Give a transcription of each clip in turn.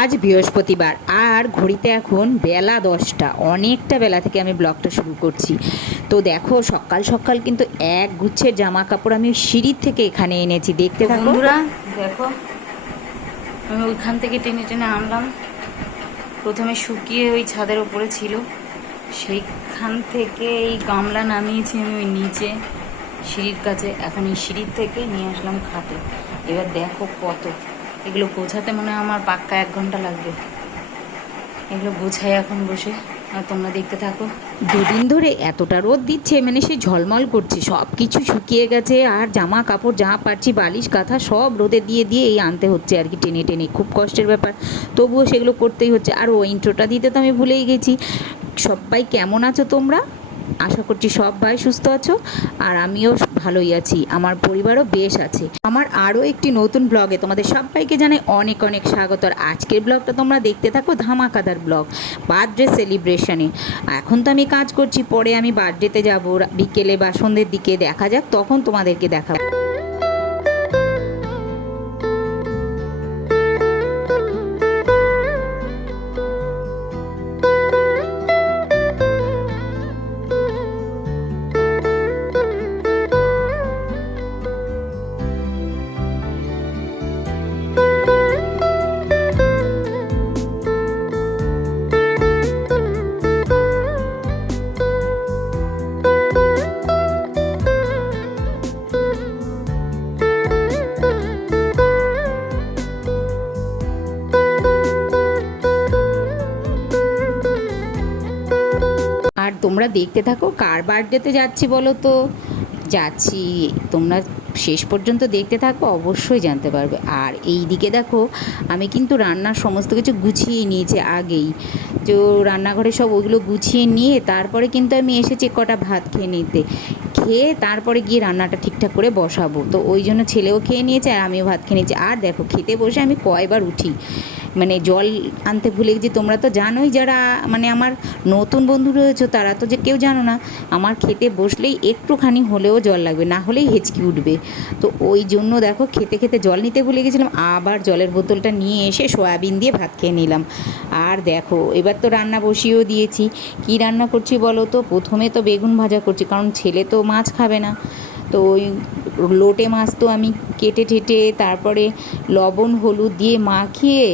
আজ বৃহস্পতিবার আর ঘড়িতে এখন বেলা 10টা, অনেকটা বেলা থেকে আমি ব্লগটা শুরু করছি। তো দেখো সকাল সকাল কিন্তু এক গুচ্ছের জামা কাপড় আমি সিঁড়ির থেকে এখানে এনেছি, দেখতে থাকো। বন্ধুরা দেখো, আমি ওইখান থেকে টেনে টেনে আনলাম। প্রথমে শুকিয়ে ওই ছাদের ওপরে ছিল, সেইখান থেকে এই গামলা নামিয়েছি আমি ওই নিচে সিঁড়ির কাছে। এখন এই সিঁড়ির থেকে নিয়ে আসলাম খাটে। এবার দেখো কত, এগুলো গোছাতে মনে হয় আমার পাক্কা 1 ঘন্টা লাগবে। এগুলো গোছাই এখন বসে, আর তোমরা দেখতে থাকো। দুদিন ধরে এতটা রোদ দিচ্ছে, মানে সে ঝলমল করছে, সব কিছু শুকিয়ে গেছে। আর জামা কাপড় যা পারছি, বালিশ কাঁথা সব রোদে দিয়ে দিয়ে এই আনতে হচ্ছে আর কি, টেনে টেনে। খুব কষ্টের ব্যাপার, তবুও সেগুলো করতেই হচ্ছে। আর ওই ইন্ট্রোটা দিতে তো আমি ভুলেই গেছি। সবাই কেমন আছো তোমরা? আশা করছি সবাই সুস্থ আছো, আর আমিও ভালোই আছি, আমার পরিবারও বেশ আছে। আমার আরও একটি নতুন ব্লগে তোমাদের সবাইকে জানাই অনেক অনেক স্বাগত। আর আজকের ব্লগটা তোমরা দেখতে থাকো, ধামাকাদার ব্লগ, বার্থডে সেলিব্রেশনে। এখন তো আমি কাজ করছি, পরে আমি বার্থডেতে যাবো বিকেলে বা সন্ধ্যের দিকে, দেখা যাক, তখন তোমাদেরকে দেখাবো। আর তোমরা দেখতে থাকো কার বার্থডেতে যাচ্ছি বলো তো। যাচ্ছি, তোমরা শেষ পর্যন্ত দেখতে থাকো, অবশ্যই জানতে পারবে। আর এই দিকে দেখো, আমি কিন্তু রান্নার সমস্ত কিছু গুছিয়ে নিয়েছি আগেই। তো রান্নাঘরে সব ওইগুলো গুছিয়ে নিয়ে তারপরে কিন্তু আমি এসেছি কটা ভাত খেয়ে নিতে। খেয়ে তারপরে গিয়ে রান্নাটা ঠিকঠাক করে বসাবো। তো ওই জন্য ছেলেও খেয়ে নিয়েছে আর আমিও ভাত খেয়ে নিয়েছি। আর দেখো খেতে বসে আমি কয়বার উঠি, মানে জল আনতে ভুলে গেছি। তোমরা তো জানোই, যারা মানে আমার নতুন বন্ধু রয়েছে তারা তো যে কেউ জানো না, আমার খেতে বসলেই একটুখানি হলেও জল লাগবে, না হলেই হেঁচকি উঠবে। তো ওই জন্য দেখো খেতে খেতে জল নিতে ভুলে গেছিলাম, আবার জলের বোতলটা নিয়ে এসে সয়াবিন দিয়ে ভাত খেয়ে নিলাম। আর দেখো এবার তো রান্না বসিয়েও দিয়েছি। কি রান্না করছি বলো তো? প্রথমে তো বেগুন ভাজা করছি, কারণ ছেলে তো মাছ খাবে না। তো ওই লোটে মাছ তো আমি কেটে টেটে তারপরে লবণ হলুদ দিয়ে মাখিয়ে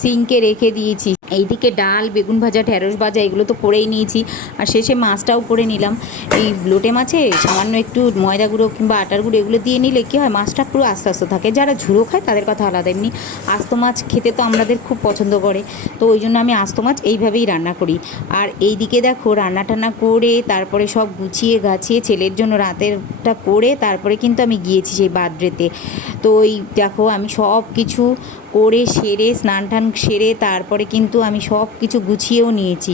সিঙ্কে রেখে দিয়েছি। এইদিকে ডাল, বেগুন ভাজা, ঢ্যাঁড়স ভাজা এগুলো তো করেই নিয়েছি, আর শেষে মাছটাও করে নিলাম। এই লোটে মাছে সামান্য একটু ময়দা গুঁড়ো কিংবা আটার গুঁড়ো এগুলো দিয়ে নিলে কী হয়, মাছটা পুরো আস্তে আস্তে থাকে। যারা ঝুড়ো খায় তাদের কথা আলাদা, এমনি আস্ত মাছ খেতে তো আমাদের খুব পছন্দ করে। তো ওই জন্য আমি আস্ত মাছ এইভাবেই রান্না করি। আর এই দিকে দেখো রান্না টান্না করে তারপরে সব গুছিয়ে গাছিয়ে ছেলের জন্য রাতেরটা করে তারপরে কিন্তু আমি গিয়েছি সেই বার্থডেতে। তো ওই দেখো আমি সব কিছু করে সেরে স্নান টান সেরে তারপরে কিন্তু আমি সব কিছু গুছিয়েও নিয়েছি,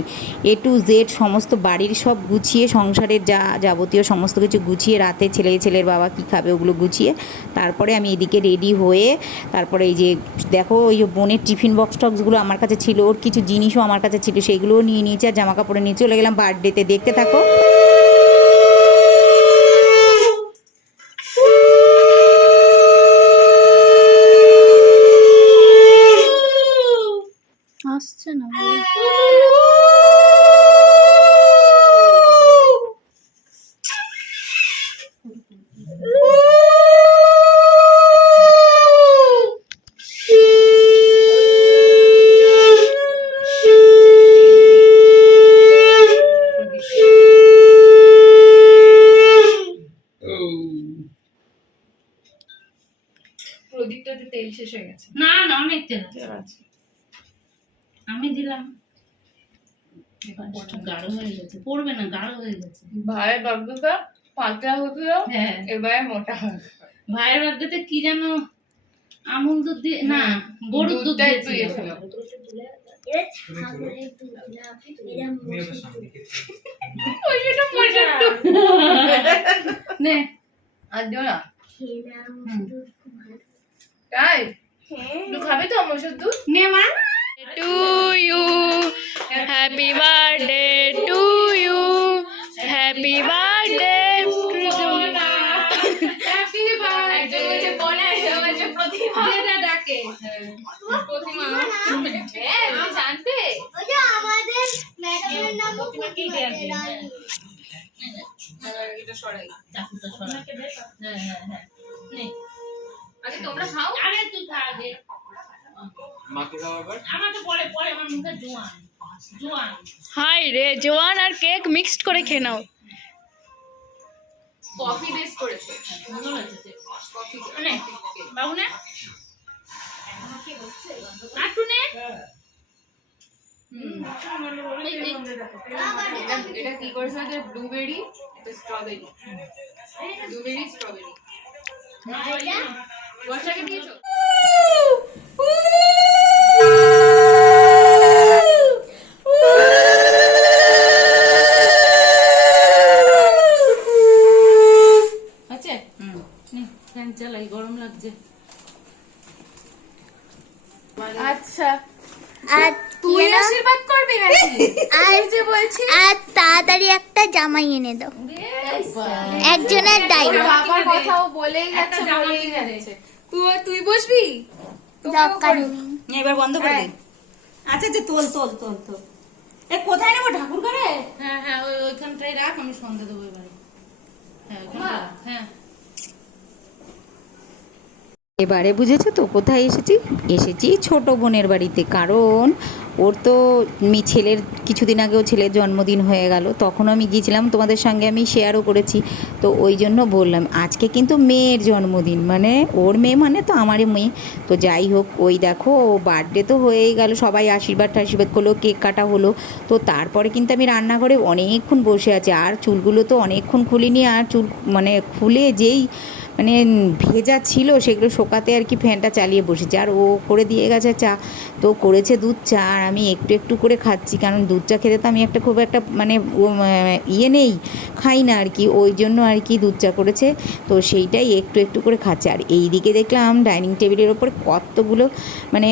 A to Z সমস্ত বাড়ির সব গুছিয়ে, সংসারের যা যাবতীয় সমস্ত কিছু গুছিয়ে, রাতে ছেলের বাবা কী খাবে ওগুলো গুছিয়ে তারপরে আমি এদিকে রেডি হয়ে তারপরে এই যে দেখো ওই যে বোনের টিফিন বক্স টক্সগুলো আমার কাছে ছিল, ওর কিছু জিনিসও আমার কাছে ছিল, সেইগুলোও নিয়ে নিয়েছি। আর জামা কাপড়ে নিয়ে চলে গেলাম বার্থডেতে, দেখতে থাকো। আসছে না প্রদীপটাতে তেল শেষ হয়ে গেছে। না না, অনেক তেল আছে, আমি দিলাম। গাঢ় হয়ে গেছে, পড়বে না, গাঢ় হয়ে গেছে। ভাইয়ের বাবুটা পাতলা হয়েছিল, হ্যাঁ এবারে মোটা হয়। ভাইয়ের বার্থডেতে কি যেন আমুল দুধ দিয়ে, না গরুর দুধ দিয়েছিল। নে আর দিও না, তাই তুই খাবি তো মসুর দুধ? নে মা। To you, happy birthday to you, happy birthday Pratima ডাকে প্রতিমা এটা সরাই হ্যাঁ হ্যাঁ হ্যাঁ নে আগে তোমরা খাও আরে তুই খা আগে মাকে খাও আবার আমার তো পরে পরে আমার মুখে জোয়ান জোয়ান হাই রে, জোয়ান আর কেক মিক্সড করে খেয়ে নাও। কফি বেস করেছে ভালো লাগছে কফি নে বাবু নে আটু নে এটা কি করেছে যে ব্লুবেরি এটা স্ট্রবেরি ব্লুবেরি স্ট্রবেরি বর্ষাকে দিয়েছো আচ্ছা নে ফ্যান চালাই, গরম লাগছে। আচ্ছা আর তুই আশীর্বাদ করবি নাকি আর যে বলছি আর তাড়াতাড়ি একটা জামাই এনে দাও, একজনের ডাইলগ বাবার কথাও বলেই যাচ্ছে বলেই যাচ্ছে তুই বসবি দরকার নেই। এবার বন্ধ করে দে। আচ্ছা আচ্ছা, তোল তোল তোল তোল। এ কোথায় নেবো, ঠাকুর ঘরে? হ্যাঁ হ্যাঁ ওইখানটায় রাখ, আমি সন্ধে দেবো এবারে। হ্যাঁ ওইখানটা রাখ, হ্যাঁ। এবারে বুঝেছো তো কোথায় এসেছি? এসেছি ছোট বোনের বাড়িতে, কারণ ওর তো ছেলের কিছুদিন আগেও ছেলের জন্মদিন হয়ে গেল, তখনও আমি গিয়েছিলাম, তোমাদের সঙ্গে আমি শেয়ারও করেছি। তো ওই জন্য বললাম আজকে কিন্তু মেয়ের জন্মদিন, মানে ওর মেয়ে মানে তো আমারই মেয়ে। তো যাই হোক, ওই দেখো বার্থডে তো হয়েই গেল, সবাই আশীর্বাদ করলো, কেক কাটা হলো। তো তারপরে কিন্তু আমি রান্নাঘরে অনেকক্ষণ বসে আছি, আর চুলগুলো তো অনেকক্ষণ খুলিনি, আর চুল মানে খুলে যেই মানে ভেজা ছিল সেগুলো শোকাতে আর কি ফ্যানটা চালিয়ে বসেছি। আর ও করে দিয়ে গেছে চা, তো করেছে দুধ চা, আর আমি একটু একটু করে খাচ্ছি, কারণ দুধ চা খেতে তো আমি একটা খুব একটা মানে ইয়ে নেই, খাই না আর কি, ওই জন্য আর কি দুধ চা করেছে, তো সেইটাই একটু একটু করে খাচ্ছে। আর এই দিকে দেখলাম ডাইনিং টেবিলের ওপরে কতগুলো মানে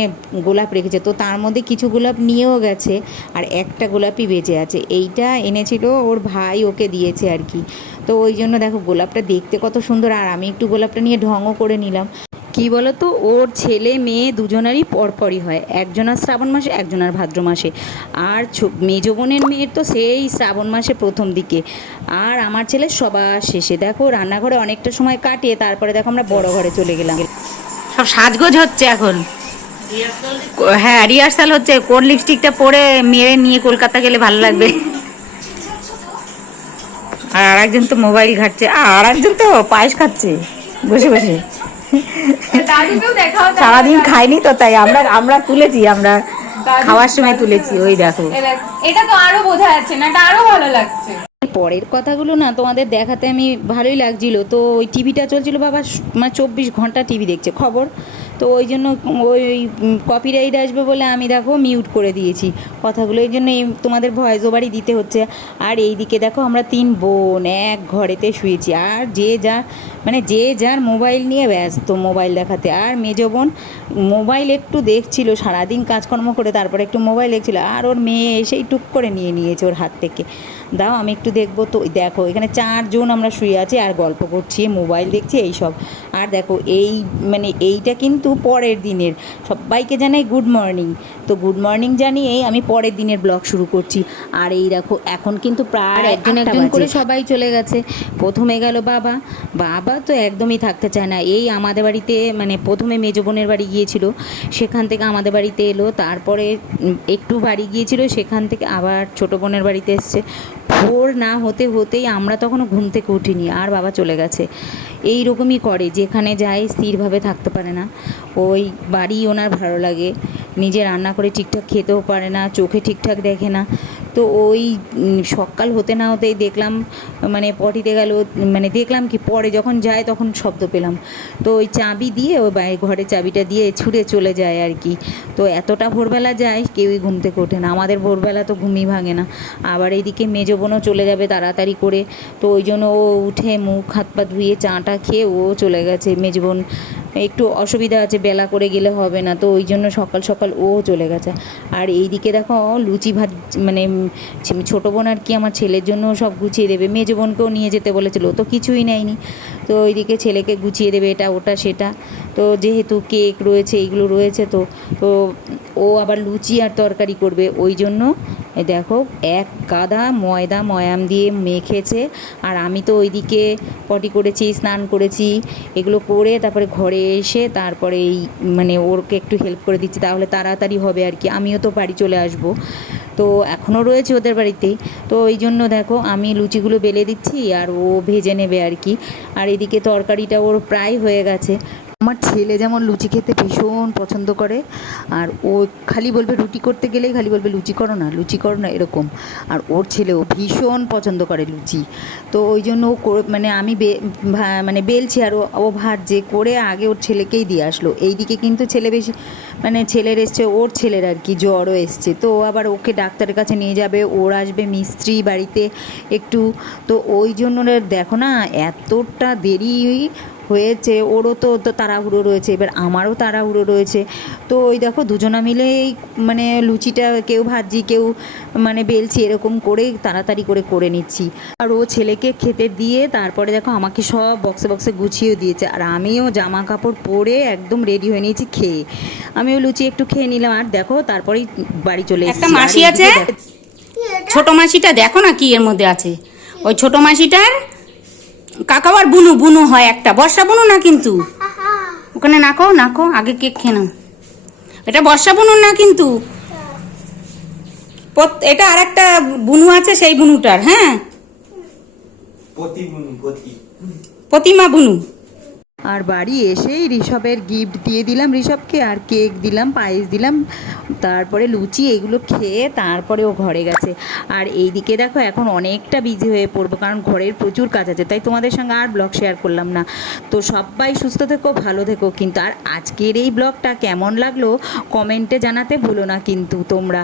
গোলাপ রেখেছে, তো তার মধ্যে কিছু গোলাপ নিয়েও গেছে, আর একটা গোলাপই বেঁচে আছে, এইটা এনেছিল ওর ভাই, ওকে দিয়েছে আর কি। তো ওই জন্য দেখো গোলাপটা দেখতে কত সুন্দর, আর আমি একটু গোলাপটা নিয়ে ঢঙও করে নিলাম। কি বলো তো, ওর ছেলে মেয়ে দুজনারই পরপরই হয়, একজনের শ্রাবণ মাসে একজনের ভাদ্র মাসে, আর মেজো বোনের মেয়ের তো সেই শ্রাবণ মাসে প্রথম দিকে, আর আমার ছেলে সবার শেষে। দেখো রান্নাঘরে অনেকটা সময় কাটিয়ে তারপরে দেখো আমরা বড় ঘরে চলে গেলাম। সব সাজগোজ হচ্ছে এখন, হ্যাঁ রিহার্সাল হচ্ছে, কোন লিপস্টিকটা পরে মেরে নিয়ে কলকাতা গেলে ভালো লাগবে। আর আরেকজন তো মোবাইল ঘাটছে, আর একজন তো পায়েস খাচ্ছে বসে বসে, দাদুকেও দেখাও সারাদিন খাইনি তো তাই আমরা তুলেছি, আমরা খাওয়ার সময় তুলেছি। ওই দেখো এটা তো আরো বোঝা যাচ্ছে না, এটা আরো ভালো লাগছে। পরের কথাগুলো না তোমাদের দেখাতে আমি ভালোই লাগছিল। তো ওই টিভিটা চলছিল, বাবা মানে 24 ঘন্টা টিভি দেখছে খবর, তো ওই জন্য ওই কপিরাইট আসবে বলে আমি দেখো মিউট করে দিয়েছি কথাগুলো, এই জন্য তোমাদের ভয়েস ওভারই দিতে হচ্ছে। আর এই দিকে দেখো আমরা 3 বোন এক ঘরেতে শুয়েছি, আর যে যার মোবাইল নিয়ে ব্যস্ত, মোবাইল দেখাতে। আর মেজো বোন মোবাইল একটু দেখছিল, সারাদিন কাজকর্ম করে তারপরে একটু মোবাইল দেখছিল, আর ওর মেয়ে এসেই টুক করে নিয়েছে ওর হাত থেকে, দাও আমি একটু দেখবো। তো দেখো এখানে 4 জন আমরা শুয়ে আছি আর গল্প করছি, মোবাইল দেখছি এইসব। আর দেখো এইটা কিন্তু পরের দিনের, সবাইকে জানাই গুড মর্নিং। তো গুড মর্নিং জানিয়েই আমি পরের দিনের ব্লগ শুরু করছি। আর এই দেখো এখন কিন্তু প্রায় একজন করে সবাই চলে গেছে। প্রথমে গেল বাবা তো একদমই থাকতে চায় না, এই আমাদের বাড়িতে মানে প্রথমে মেজো বোনের বাড়ি গিয়েছিল, সেখান থেকে আমাদের বাড়িতে এলো, তারপরে একটু বাড়ি গিয়েছিল, সেখান থেকে আবার ছোটো বোনের বাড়িতে এসছে। ভোর না হতেই আমরা তখনও ঘুম থেকে উঠিনি, আর বাবা চলে গেছে। এই রকমই করে, যেখানে যায় স্থিরভাবে থাকতে পারে না, ওই বাড়ি ওনার ভালো লাগে, নিজে রান্না করে ঠিকঠাক খেতেও পারে না, চোখে ঠিকঠাক দেখে না। তো ওই সকাল হতে না হতেই দেখলাম মানে পটিতে গেল, মানে দেখলাম কি পরে যখন যায় তখন শব্দ পেলাম, তো ওই চাবি দিয়ে ওই ঘরের চাবিটা দিয়ে ছুঁড়ে চলে যায় আর কি। তো এতটা ভোরবেলা যায়, কেউই ঘুম থেকে ওঠে না, আমাদের ভোরবেলা তো ঘুমই ভাঙে না। আবার এইদিকে মেজো বোনও চলে যাবে তাড়াতাড়ি করে, তো ওই জন্য ও উঠে মুখ হাত পা ধুয়ে চাটা খেয়ে ও চলে গেছে। মেজো বোন একটু অসুবিধা আছে, বেলা করে গেলে হবে না, তো ওই জন্য সকাল সকাল ও চলে গেছে। আর এইদিকে দেখো লুচি ভাত মানে ছোটো বোন আর কি আমার ছেলের জন্য সব গুছিয়ে দেবে, মেজো বোনকেও নিয়ে যেতে বলেছিল, তো কিছুই নেয়নি। তো ওইদিকে ছেলেকে গুছিয়ে দেবে এটা ওটা সেটা, তো যেহেতু কেক রয়েছে এইগুলো রয়েছে, তো ও আবার লুচি আর তরকারি করবে, ওই জন্য এই দেখো এক গাদা ময়দা ময়াম দিয়ে মেখেছে, আর আমি তো ওইদিকে পটি করেছি, স্নান করেছি, এগুলো করে তারপরে ঘরে এসে তারপরে এই মানে ওরকে একটু হেল্প করে দিচ্ছি, তাহলে তাড়াতাড়ি হবে আর কি। আমিও তো বাড়ি চলে আসব, তো এখনও রয়েছে ওদের বাড়িতেই। তো ওই জন্য দেখো আমি লুচিগুলো বেলে দিচ্ছি আর ও ভেজে নেবে আর কি। আর এদিকে তরকারিটা ওর প্রায় হয়ে গেছে। আমার ছেলে যেমন লুচি খেতে ভীষণ পছন্দ করে, আর ও খালি বলবে রুটি করতে গেলেই খালি বলবে লুচি করো না, লুচি করো না, এরকম। আর ওর ছেলেও ভীষণ পছন্দ করে লুচি, তো ওই জন্য ও মানে আমি মানে বেলছি আর ও ভাজছে করে আগে ওর ছেলেকেই দিয়ে আসলো। এইদিকে কিন্তু ছেলে বেশি মানে ছেলের এসছে, ওর ছেলের আর কি জ্বরও এসছে, তো আবার ওকে ডাক্তারের কাছে নিয়ে যাবে, ওর আসবে মিস্ত্রি বাড়িতে একটু, তো ওই জন্য দেখো না এতটা দেরি হয়েছে। ওরও তো তাড়াহুড়ো রয়েছে, এবার আমারও তাড়াহুড়ো রয়েছে। তো ওই দেখো দুজনা মিলেই মানে লুচিটা কেউ ভাজছি কেউ মানে বেলছি, এরকম করেই তাড়াতাড়ি করে নিচ্ছি। আর ও ছেলেকে খেতে দিয়ে তারপরে দেখো আমাকে সব বক্সে বক্সে গুছিয়ে দিয়েছে, আর আমিও জামা কাপড় পরে একদম রেডি হয়ে নিয়েছি খেয়ে। আমিও লুচি একটু খেয়ে নিলাম, আর দেখো তারপরেই বাড়ি চলে এসেছি। একটা মাসি আছে, ছোট মাসিটা দেখো না কি এর মধ্যে আছে। ওই ছোট মাসিটার কাকাবার বুনু বুনু হয় একটা, বর্ষা বুনু না কিন্তু। ওখানে নাকো নাকো, আগে কেক খেয়ে নাও। এটা বর্ষা বুনু না কিন্তু, এটা আর একটা বুনু আছে সেই বুনুটার। হ্যাঁ, প্রতিমা বুনু। আর বাড়ি এসেই ঋষভের গিফট দিয়ে দিলাম ঋষভকে, আর কেক দিলাম, পায়েস দিলাম, তারপরে লুচি এগুলো খেয়ে তারপরে ও ঘরে গেছে। আর এইদিকে দেখো এখন অনেকটা বিজি হয়ে পড়বো, কারণ ঘরের প্রচুর কাজ আছে, তাই তোমাদের সঙ্গে আর ব্লগ শেয়ার করলাম না। তো সবাই সুস্থ থেকো, ভালো থেকো কিন্তু। আর আজকের এই ব্লগটা কেমন লাগলো কমেন্টে জানাতে ভুলো না কিন্তু তোমরা।